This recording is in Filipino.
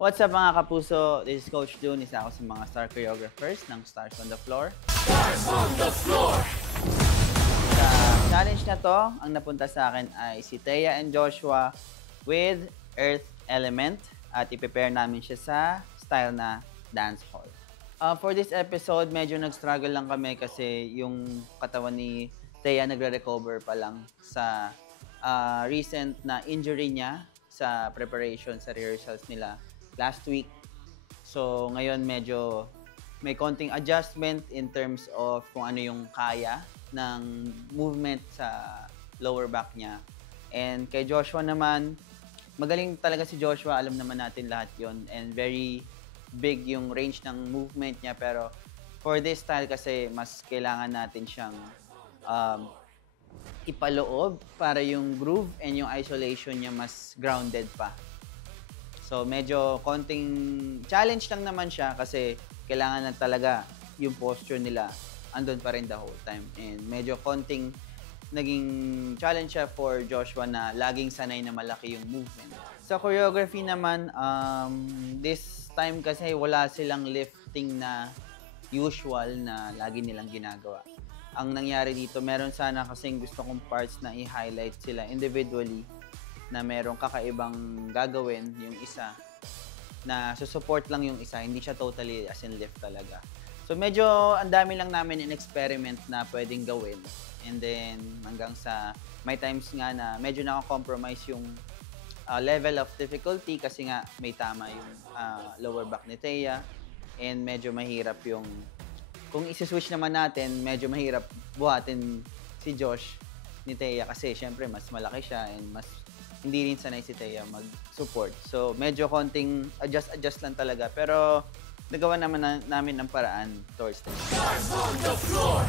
What's up mga kapuso? This is Coach June, isa ako sa mga star choreographers ng Stars on the Floor. Stars on the Floor! Sa challenge na to, ang napunta sa akin ay si Thea and Joshua with Earth Element at i-prepare namin siya sa style na dance hall. For this episode, medyo nag-struggle lang kami kasi yung katawan ni Thea nagre-recover pa lang sa recent na injury niya sa preparation, sa rehearsals nila last week. So ngayon medyo may konting adjustment in terms of kung ano yung kaya ng movement sa lower back niya. And kay Joshua naman, magaling talaga si Joshua, alam naman natin lahat yon, and very big yung range ng movement niya, pero for this style kasi mas kailangan natin siyang ipaloob para yung groove and yung isolation niya mas grounded pa. So medyo konting challenge lang naman siya kasi kailangan na talaga yung posture nila andun pa rin the whole time. And medyo konting naging challenge siya for Joshua na laging sanay na malaki yung movement. Sa choreography naman, this time kasi wala silang lifting na usual na lagi nilang ginagawa. Ang nangyari dito, meron sana kasing gusto kong parts na i-highlight sila individually na merong kakaibang gagawin yung isa na susupport lang yung isa, hindi siya totally as in lift talaga. So medyo ang dami lang namin in-experiment na pwedeng gawin, and then hanggang sa may times nga na medyo naka-compromise yung level of difficulty kasi nga may tama yung lower back ni Thea, and medyo mahirap yung kung isi-switch naman natin, medyo mahirap buhatin si Josh ni Thea kasi syempre mas malaki siya and mas hindi rin sanay si Thea mag-support. So medyo konting adjust lang talaga, pero nagawa naman namin ng paraan towards this. Stars on the Floor!